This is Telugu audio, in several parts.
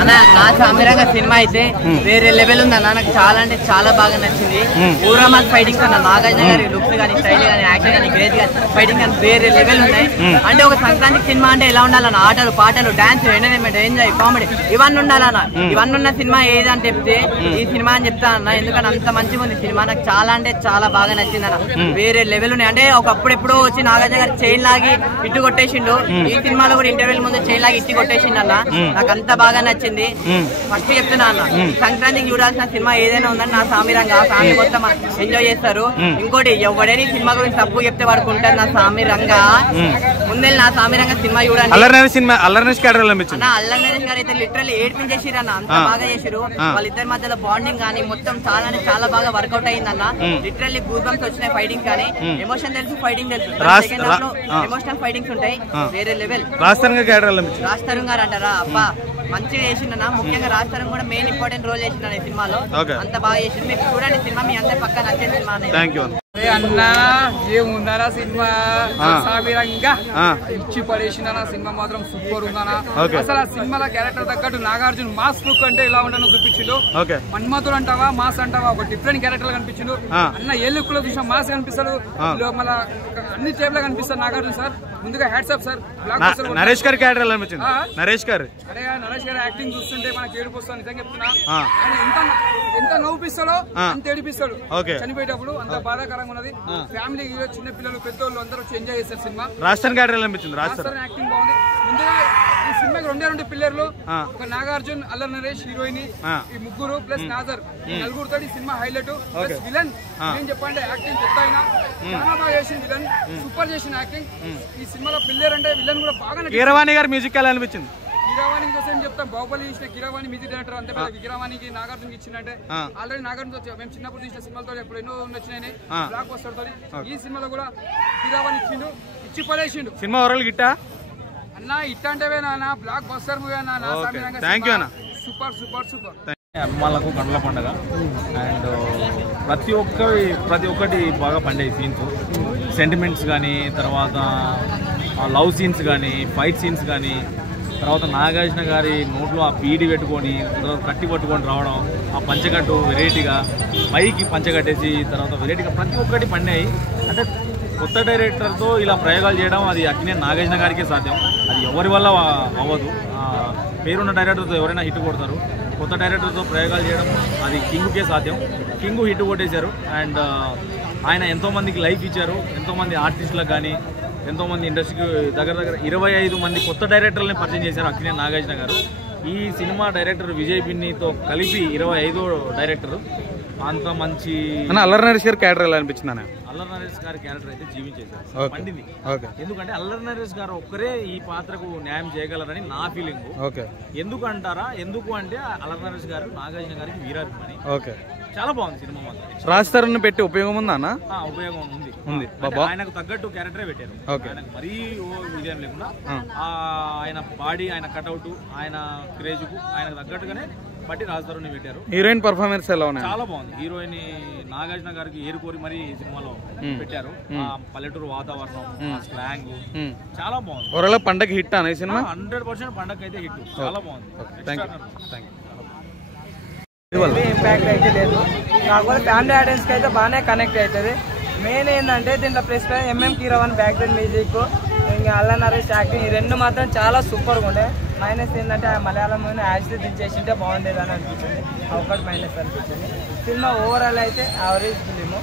అన్న నా సామిరంగ సినిమా అయితే వేరే లెవెల్ ఉంది అన్న. నాకు చాలా అంటే చాలా బాగా నచ్చింది. ఊరమాల్ ఫైటింగ్స్ అన్న, నాగార్జున గారి లుక్స్ కానీ, స్టైల్ కానీ, యాక్షన్ కానీ, గ్రేట్ కానీ, ఫైటింగ్ కానీ వేరే లెవెల్ ఉన్నాయి. అంటే ఒక సంక్రాంతి సినిమా అంటే ఎలా ఉండాలన్న, ఆటలు పాటలు డాన్స్ ఎంటర్టైన్మెంట్ ఎంజాయ్ కామెడీ ఇవన్నీ ఉండాలన్న. ఇవన్నీ ఉన్న సినిమా ఏదని చెప్తే ఈ సినిమా అని చెప్తా అన్న. ఎందుకంటే అంత మంచిగా ఉంది సినిమా. నాకు చాలా అంటే చాలా బాగా నచ్చింది అన్న. వేరే లెవెల్ ఉన్నాయి. అంటే ఒకప్పుడు ఎప్పుడో వచ్చి నాగార్జున గారు చైన్ లాగి ఇట్టు కొట్టేసిండు. ఈ సినిమాలో కూడా ఇంటర్వ్యూల ముందు చైన్ లాగి ఇట్టి కొట్టేసిండు అన్న. నాకు అంత బాగా నచ్చింది. ఫస్ట్ చెప్తున్నా అన్న, సంక్రాంతికి చూడాల్సిన సినిమా ఏదైనా ఉందని నా సామిరంగా ఫ్యామిలీ మొత్తం ఎంజాయ్ చేస్తారు. ఇంకోటి ఎవడైనా సినిమా గురించి తప్పు చెప్తే వాడుకు ఉంటారు. నా సామిరంగా ముందే నా సామిరంగా సినిమా చూడండి. అల్లరి నరేష్ గారు అయితే లిటరల్లీ ఏడ్పించేసిరు అన్న. అంత బాగా చేసిరు. వాళ్ళిద్దరి మధ్యలో బాండింగ్ కానీ మొత్తం చాలా అంటే చాలా బాగా వర్కౌట్ అయిందన్న. లిటరల్లీ గూస్ బంప్స్ వచ్చినాయి. ఫైటింగ్ కానీ ఎమోషన్ తెలుసు, ఫైటింగ్ తెలుసు. సెకండ్ హాఫ్ లో ఎమోషనల్ ఫైటింగ్స్ ఉంటాయి. వేరే లెవెల్. రాజ్ గారు అంటారా అబ్బా మంచిగా చేసిండనా. ముఖ్యంగా రాజ్ తరుణ్ కూడా మెయిన్ ఇంపార్టెంట్ రోల్ చేసిండు ఈ సినిమాలో. అంత బాగా చేసిండు. మీరు చూడండి సినిమా, మీ అందరి పక్క నచ్చే సినిమా. అన్నా ఏముందనా సినిమా సామిరంగా ఇచ్చి పడేసిందనా. సినిమా మాత్రం సూపర్ ఉందనా. అసలు ఆ సినిమాలో క్యారెక్టర్ తగ్గట్టు నాగార్జున మాస్ లుక్ అంటే ఎలా ఉండనో చూపించిండు. మన్మధుడు అంటావా మాస్ అంటావా ఒక డిఫరెంట్ క్యారెక్టర్ కనిపించిండు అన్న. ఏ లుక్ లో చూసినా మాస్ కనిపిస్తాడు. మళ్ళీ అన్ని టైప్ లో కనిపిస్తాడు నాగార్జున సార్. ముందుగా హ్యాట్స్ ఆఫ్ సార్. నరేష్ గారి క్యారెక్టర్ అనిపించింది. నరేష్ గారు యాక్టింగ్ చూస్తుంటే మనకి ఏడుపు వస్తాను నిజంగా చెప్తున్నా. ఆయన ఎంత నవ్వుపిస్తాడో అంత ఏడిపిస్తాడు. చనిపోయేటప్పుడు అంత బాధాకరంగా ఉన్నది. ఫ్యామిలీ చిన్న పిల్లలు పెద్దోళ్ళు అందరూ ఎంజాయ్ చేస్తారు సినిమా. రాష్ట్రం క్యారెక్టర్ అనిపించింది. యాక్టింగ్ బాగుంది. ముందుగా ఈ సినిమాకి రెండు పిల్లర్లు, ఒక నాగార్జున, అల్లరి నరేష్ హీరోయిన్, ఈ ముగ్గురు ప్లస్ నాజర్, నలుగురుతో ఈ సినిమా హైలైట్. ప్లస్ విలన్ ఏం చెప్పండి, యాక్టింగ్ కొత్త అయినా చాలా బాగా చేసిన విలన్, సూపర్ చేసిన యాక్టింగ్. ఈ సినిమాలో పిల్లర్ అంటే విలన్ కూడా బాగా. కీరవాణి గారి మ్యూజిక్ ఎలా అనిపించింది? కిరవాణి కోసం చెప్తాం. బాహుబలి చేసిన కిరవాణి మ్యూజిక్ డైరెక్టర్ అంతే. కిరవాణికి నాగార్జునకి ఇచ్చిందంటే ఆల్రెడీ నాగార్జున మేము చిన్నప్పుడు తీసిన సినిమాలతో ఎప్పుడు ఎన్నో వచ్చినాయి బ్లాక్ బస్టర్ తో. ఈ సినిమాలో కూడా కిరవాణి ఇచ్చిండు, ఇచ్చి పడేసిండు. సినిమా ఓవరాల్ గిట్టా అన్న ఇట్ట అంటే బ్లాక్ బస్టర్ మూవీ అన్న. Super super super. అమ్మాలకు కండ్ల పండుగ అండ్ ప్రతి ఒక్కటి బాగా పండే సీన్స్, సెంటిమెంట్స్ కానీ, తర్వాత లవ్ సీన్స్ కానీ, ఫైట్ సీన్స్ కానీ, తర్వాత నాగార్జున గారి నోట్లో ఆ పీడి పెట్టుకొని కట్టి పట్టుకొని రావడం, ఆ పంచకట్టు వెరైటీగా పైకి పంచకట్టేసి తర్వాత వెరైటీగా ప్రతి ఒక్కటి పండాయి. అంటే కొత్త డైరెక్టర్తో ఇలా ప్రయోగాలు చేయడం అది అక్కినే నాగార్జున గారికే సాధ్యం. అది ఎవరి వల్ల అవ్వదు. పేరున్న డైరెక్టర్తో ఎవరైనా హిట్ కొడతారు. కొత్త డైరెక్టర్తో ప్రయోగాలు చేయడం అది కింగ్కే సాధ్యం. కింగ్ హిట్ కొట్టేశారు. అండ్ ఆయన ఎంతోమందికి లైఫ్ ఇచ్చారు. ఎంతోమంది ఆర్టిస్టులకు కానీ, ఎంతోమంది ఇండస్ట్రీకి దగ్గర 25 మంది కొత్త డైరెక్టర్లని పరిచయం చేశారు అక్కినే నాగార్జున గారు. ఈ సినిమా డైరెక్టర్ విజయ్ పిన్నితో కలిపి 25వ డైరెక్టర్. అంత మంచి. అల్లరి నరేష్ గారి క్యారెక్టర్ ఎలా అనిపించింది అన్న? అల్లరి నరేష్ గారి క్యారెక్టర్ అయితే జీవించేశారు, పండింది. ఎందుకంటే అల్లరి నరేష్ గారు ఒక్కరే ఈ పాత్రకు న్యాయం చేయగలరని నా ఫీలింగ్. ఎందుకు అంటారా? ఎందుకు అంటే అల్లరి నరేష్ గారు నాగార్జున గారికి వీరాభిమాని. చాలా బాగుంది సినిమా మాత్రం. రాజ్ తరుణ్ పెట్టి ఉపయోగం ఉందా అన్న? ఉపయోగం ఉంది. ఆయనకు తగ్గట్టు క్యారెక్టరే పెట్టారు. ఆయనకు మరీ విజయం లేకుండా ఆయన బాడీ, ఆయన కట్అవుట్, ఆయన క్రేజ్ కు ఆయనకు తగ్గట్టుగానే బట్టి రాజ్ తరుణ్ పెట్టారు. హీరోయిన్ పర్ఫార్మెన్స్ ఎలా ఉన్నాయి? చాలా బాగుంది. హీరోయిన్ నాగార్జున గారికి ఏరుకోరి మరి సినిమాలో పెట్టారు. పల్లెటూరు వాతావరణం, స్లాంగ్ చాలా బాగుంది. ఓవరాల్ పండగ హిట్ అనే సినిమా 100% పండగ అయితే హిట్. చాలా బాగుంది. ఇంపాక్ట్ అయితే లేదు, కాకపోతే ఫ్యామిలీ ఆడియన్స్కి అయితే బాగానే కనెక్ట్ అవుతుంది. మెయిన్ ఏంటంటే దీంట్లో plus MM Keeravani background music, ఇంకా అల్లరి నరేష్ యాక్టింగ్, ఈ రెండు మాత్రం చాలా సూపర్గా ఉండే. మైనస్ ఏంటంటే మలయాళం యాక్చువల్లీ దించేసింటే బాగుండేది అని అనిపించింది. ఒకటి మైనస్ అనిపించింది. సినిమా ఓవరాల్ అయితే యావరేజ్ ఫిలిము.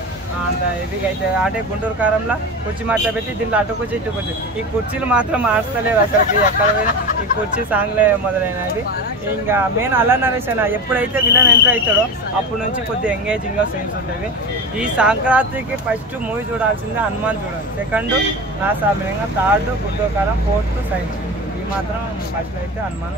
అంత హెవీగా అయితే అంటే గుంటూరు కారంలో కుర్చీ మాట్లా పెట్టి దీంట్లో అటు కుర్చీ ఇటు కుర్చీ, ఈ కుర్చీలు మాత్రం మార్చలేదు అసలుకి. ఎక్కడ పోయినా ఈ కుర్చీ సాంగ్లే మొదలైనవి. ఇంకా మెయిన్ అల్లరి నరేష్ అయినా ఎప్పుడైతే విలన్ ఎంటర్ అవుతాడో అప్పటి నుంచి కొద్దిగా ఎంగేజింగ్గా సీన్స్ ఉంటాయి. ఈ సంక్రాంతికి ఫస్ట్ మూవీ చూడాల్సిందే హనుమాన్ చూడాలి, సెకండ్ నా సామిరంగా, థర్డ్ గుంటూరు కారం, ఫోర్త్ సైన్స్. ఈ మాత్రం ఫస్ట్ అయితే హనుమాన్.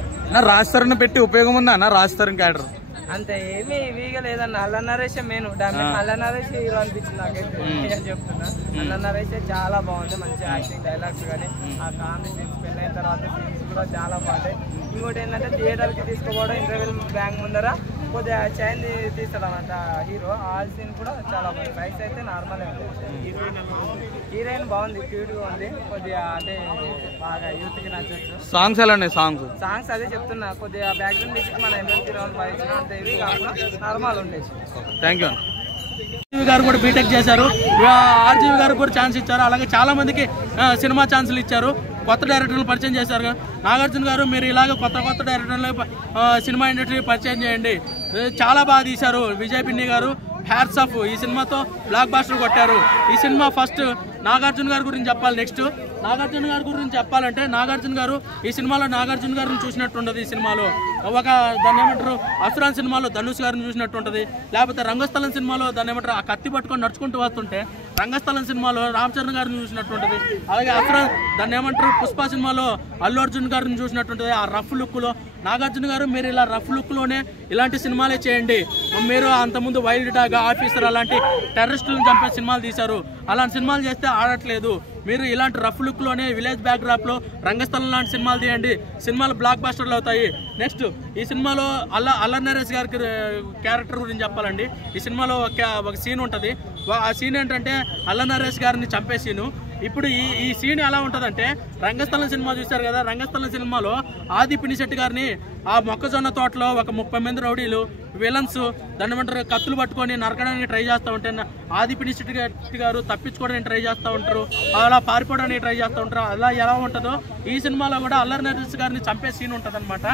రాజ్ తరుణ్ పెట్టి ఉపయోగం ఉందా అన్న? రాజ్ తరుణ్ క్యారెక్టర్ అంతే ఏమీ హెవీగా లేదన్న. Allari Naresh main damage. Allari Naresh hero అనిపించింది నాకైతే చెప్తున్నా. అల్లరి నరేష్ చాలా బాగుంది, మంచి యాక్టింగ్, డైలాగ్స్ కానీ, ఆ కామెడీ సీన్స్, పెళ్ళి అయిన తర్వాత సీన్స్ కూడా చాలా బాగుంటాయి. ఇంకోటి ఏంటంటే థియేటర్కి తీసుకుపోవడం, ఇంటర్వెల్ బ్యాంక్ ముందర కొద్దిగా చైన్ తీస్తాడు అన్నమాట హీరో. ఆ సీన్ కూడా చాలా బాగుంది. ఫైట్స్ అయితే నార్మలే ఉంది. హీరోయిన్ బాగుంది, క్యూట్గా ఉంది. కొద్దిగా అంటే బాగా యూత్కి నచ్చచ్చు. సాంగ్స్ ఎలా ఉన్నాయి? సాంగ్స్ అదే చెప్తున్నా, కొద్దిగా బ్యాక్గ్రౌండ్ మ్యూజిక్ మన ఎంఎం కీరవాణి పాడించిన అంత ఇవి కాకుండా నార్మల్ ఉండేది. Thank you. ఆర్జీవి గారు కూడా బీటెక్ చేశారు. ఆర్జీవి గారు కూడా ఛాన్స్ ఇచ్చారు. అలాగే చాలా మందికి సినిమా ఛాన్సులు ఇచ్చారు. కొత్త డైరెక్టర్లు పరిచయం చేశారు. నాగార్జున గారు మీరు ఇలాగ కొత్త డైరెక్టర్లు సినిమా ఇండస్ట్రీ పరిచయం చేయండి. చాలా బాగా తీశారు. విజయ్ పిన్ని గారు హ్యాట్స్ ఆఫ్. ఈ సినిమాతో బ్లాక్ బాస్టర్ కొట్టారు. ఈ సినిమా ఫస్ట్ నాగార్జున గారి గురించి చెప్పాలి. నెక్స్ట్ నాగార్జున గారి గురించి చెప్పాలంటే నాగార్జున గారు ఈ సినిమాలో నాగార్జున గారిని చూసినట్టు ఉంటుంది. ఈ సినిమాలో ఒక దాన్ని ఏమంటారు అసురాన్ సినిమాలో ధనుష్ గారిని చూసినట్టు ఉంటుంది. లేకపోతే రంగస్థలం సినిమాలో దాన్ని ఏమంటారు ఆ కత్తి పట్టుకొని నడుచుకుంటూ వస్తుంటే రంగస్థలం సినిమాలో రామ్ చరణ్ గారిని చూసినట్టు ఉంటుంది. అలాగే అసురాన్ దాన్ని ఏమంటారు పుష్ప సినిమాలో అల్లు అర్జున్ గారిని చూసినట్టు ఉంటుంది. ఆ రఫ్ లుక్లో నాగార్జున గారు మీరు ఇలా రఫ్ లుక్లోనే ఇలాంటి సినిమాలే చేయండి. మీరు అంతకుముందు వైల్డ్ డాగ్, ఆఫీసర్ అలాంటి టెర్రరిస్టులను చంపే సినిమాలు తీశారు. అలాంటి సినిమాలు చేస్తే ఆడట్లేదు. మీరు ఇలాంటి రఫ్ లుక్లోనే విలేజ్ బ్యాక్డ్రాప్లో రంగస్థలం లాంటి సినిమాలు తీయండి. సినిమాలు బ్లాక్ బాస్టర్లు అవుతాయి. నెక్స్ట్ ఈ సినిమాలో అల్లరి నరేష్ గారి క్యారెక్టర్ గురించి చెప్పాలండి. ఈ సినిమాలో ఒక సీన్ ఉంటుంది. ఆ సీన్ ఏంటంటే అల్లరి నరేష్ గారిని చంపే సీను. ఇప్పుడు ఈ సీన్ ఎలా ఉంటుందంటే రంగస్థలం సినిమా చూశారు కదా, రంగస్థలం సినిమాలో ఆది పినిశెట్టి గారిని ఆ మొక్కజొన్న తోటలో ఒక 30 మంది రౌడీలు విలన్స్ దాన్ని ఏమంటారు కత్తులు పట్టుకొని నరకడానికి ట్రై చేస్తూ ఉంటే ఆది పినిశెట్టి గారు తప్పించుకోవడానికి ట్రై చేస్తూ ఉంటారు. అలా పారిపోవడానికి ట్రై చేస్తూ ఉంటారు. అలా ఎలా ఉంటుందో ఈ సినిమాలో కూడా అల్లరి నరేష్ గారిని చంపే సీన్ ఉంటుంది అనమాట.